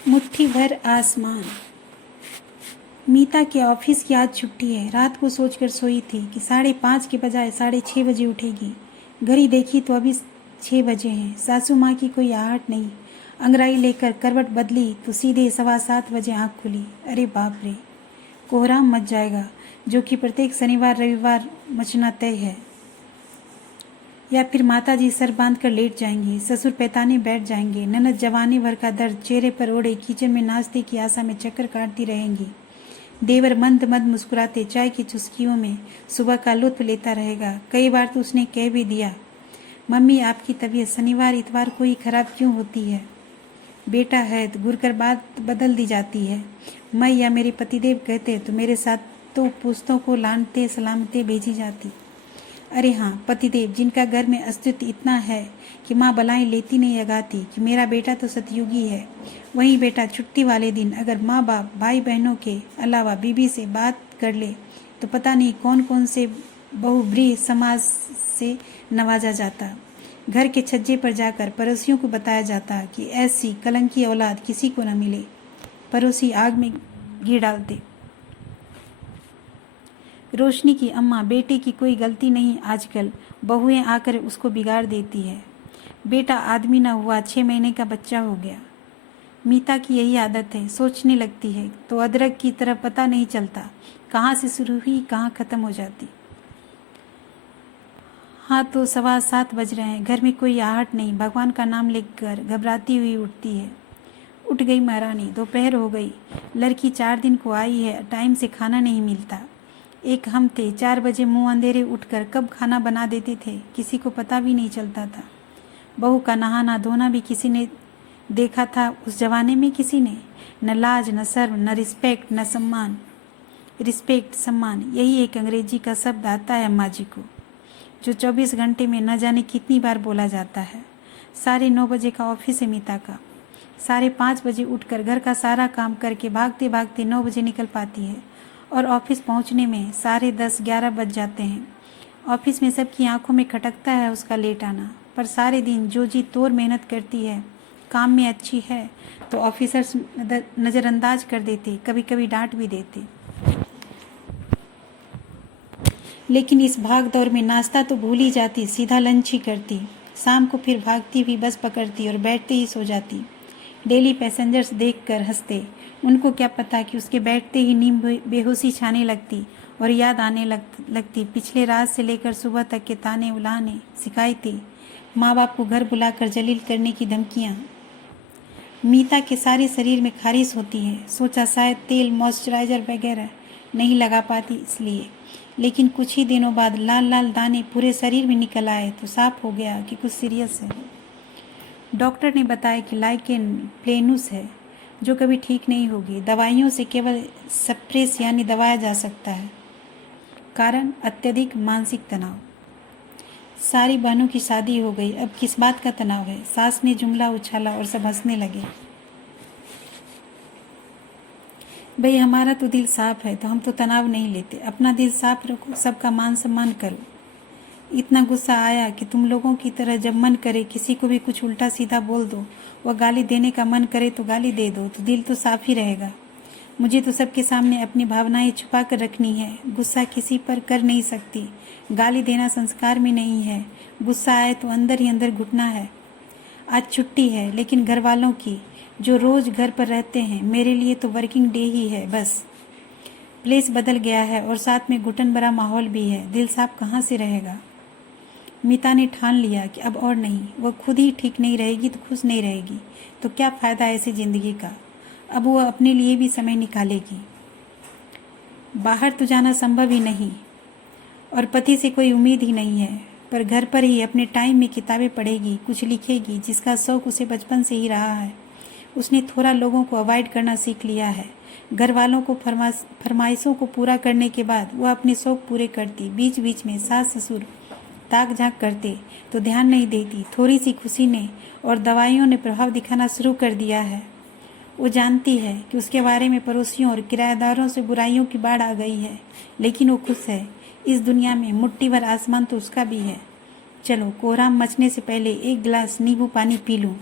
मुट्ठी भर आसमान। मीता के ऑफिस की आज छुट्टी है। रात को सोचकर सोई थी कि 5:30 के बजाय 6:30 बजे उठेगी। घड़ी देखी तो अभी 6 बजे हैं। सासू माँ की कोई आहट नहीं। अंगड़ाई लेकर करवट बदली तो सीधे 7:15 बजे आँख खुली। अरे बाप रे, कोहराम मच जाएगा, जो कि प्रत्येक शनिवार रविवार मचना तय है। या फिर माताजी सर बांध कर लेट जाएंगी, ससुर पैताने बैठ जाएंगे, ननद जवानी भर का दर्द चेहरे पर ओढ़े किचन में नाश्ते की आशा में चक्कर काटती रहेंगी। देवर मंद मंद मुस्कुराते चाय की चुस्कियों में सुबह का लुत्फ लेता रहेगा। कई बार तो उसने कह भी दिया, मम्मी आपकी तबीयत शनिवार इतवार को ही खराब क्यों होती है? बेटा है तो घुर कर बात बदल दी जाती है। मैं या मेरे पतिदेव कहते तो मेरे साथ तो पुस्तों को लानते सलामते भेजी जाती। अरे हाँ, पतिदेव जिनका घर में अस्तित्व इतना है कि माँ बलाएं लेती नहीं लगाती कि मेरा बेटा तो सतयुगी है। वहीं बेटा छुट्टी वाले दिन अगर माँ बाप भाई बहनों के अलावा बीबी से बात कर ले तो पता नहीं कौन कौन से बहुब्रीह समाज से नवाजा जाता। घर के छज्जे पर जाकर पड़ोसियों को बताया जाता कि ऐसी कलंकी औलाद किसी को न मिले। पड़ोसी आग में घी डालते। रोशनी की अम्मा, बेटे की कोई गलती नहीं, आजकल बहुएं आकर उसको बिगाड़ देती है। बेटा आदमी न हुआ, 6 महीने का बच्चा हो गया। मीता की यही आदत है, सोचने लगती है तो अदरक की तरह पता नहीं चलता कहाँ से शुरू हुई कहाँ खत्म हो जाती। हाँ तो 7:15 बज रहे हैं। घर में कोई आहट नहीं। भगवान का नाम लेकर घबराती हुई उठती है। उठ गई महारानी, दोपहर हो गई। लड़की 4 दिन को आई है, टाइम से खाना नहीं मिलता। एक हम थे, 4 बजे मुंह अंधेरे उठकर कब खाना बना देते थे किसी को पता भी नहीं चलता था। बहू का नहाना धोना भी किसी ने देखा था उस जमाने में? किसी ने। न लाज न शर्म न रिस्पेक्ट न सम्मान। रिस्पेक्ट सम्मान, यही एक अंग्रेजी का शब्द आता है अम्मा जी को, जो 24 घंटे में न जाने कितनी बार बोला जाता है। 9:30 बजे का ऑफिस है मीता का। 5:30 बजे उठकर घर का सारा काम करके भागते भागते 9 बजे निकल पाती है और ऑफिस पहुंचने में 10:30-11 बज जाते हैं। ऑफिस में सबकी आंखों में खटकता है उसका लेट आना, पर सारे दिन जो जी तोड़ मेहनत करती है, काम में अच्छी है तो ऑफिसर्स नज़रअंदाज कर देते, कभी कभी डांट भी देते। लेकिन इस भाग दौड़ में नाश्ता तो भूल ही जाती, सीधा लंच ही करती। शाम को फिर भागती हुई बस पकड़ती और बैठते ही सो जाती। डेली पैसेंजर्स देखकर हंसते। उनको क्या पता कि उसके बैठते ही नींद बेहोशी छाने लगती और याद आने लगती पिछले रात से लेकर सुबह तक के ताने उलाने, शिकायतें, माँ बाप को घर बुलाकर जलील करने की धमकियाँ। मीता के सारे शरीर में खारिश होती है। सोचा शायद तेल मॉइस्चराइजर वगैरह नहीं लगा पाती इसलिए, लेकिन कुछ ही दिनों बाद लाल लाल दाने पूरे शरीर में निकल आए तो साफ हो गया कि कुछ सीरियस है। डॉक्टर ने बताया कि लाइकेन प्लेनुस है, जो कभी ठीक नहीं होगी। दवाइयों से केवल सप्रेस यानी दबाया जा सकता है। कारण अत्यधिक मानसिक तनाव। सारी बहनों की शादी हो गई, अब किस बात का तनाव है? सास ने जुमला उछाला और सब हंसने लगे। भाई हमारा तो दिल साफ है तो हम तो तनाव नहीं लेते। अपना दिल साफ रखो, सबका मान सम्मान करो। इतना गुस्सा आया कि तुम लोगों की तरह जब मन करे किसी को भी कुछ उल्टा सीधा बोल दो, वह गाली देने का मन करे तो गाली दे दो, तो दिल तो साफ ही रहेगा। मुझे तो सबके सामने अपनी भावनाएं छुपा कर रखनी है। गुस्सा किसी पर कर नहीं सकती। गाली देना संस्कार में नहीं है। गुस्सा आए तो अंदर ही अंदर घुटना है। आज छुट्टी है, लेकिन घर वालों की जो रोज घर पर रहते हैं, मेरे लिए तो वर्किंग डे ही है बस। प्लेस बदल गया है और साथ में घुटन भरा माहौल भी है। दिल साफ कहाँ से रहेगा? मीता ने ठान लिया कि अब और नहीं, वह खुद ही ठीक नहीं रहेगी तो खुश नहीं रहेगी, तो क्या फ़ायदा ऐसी ज़िंदगी का। अब वह अपने लिए भी समय निकालेगी। बाहर तो जाना संभव ही नहीं और पति से कोई उम्मीद ही नहीं है, पर घर पर ही अपने टाइम में किताबें पढ़ेगी, कुछ लिखेगी, जिसका शौक़ उसे बचपन से ही रहा है। उसने थोड़ा लोगों को अवॉइड करना सीख लिया है। घर वालों को फरमाइशों को पूरा करने के बाद वह अपने शौक़ पूरे करती। बीच बीच में सास ससुर ताक झाँक करते तो ध्यान नहीं देती। थोड़ी सी खुशी ने और दवाइयों ने प्रभाव दिखाना शुरू कर दिया है। वो जानती है कि उसके बारे में पड़ोसियों और किराएदारों से बुराइयों की बाढ़ आ गई है, लेकिन वो खुश है। इस दुनिया में मुट्ठी भर आसमान तो उसका भी है। चलो कोहराम मचने से पहले एक गिलास नींबू पानी पी लूँ।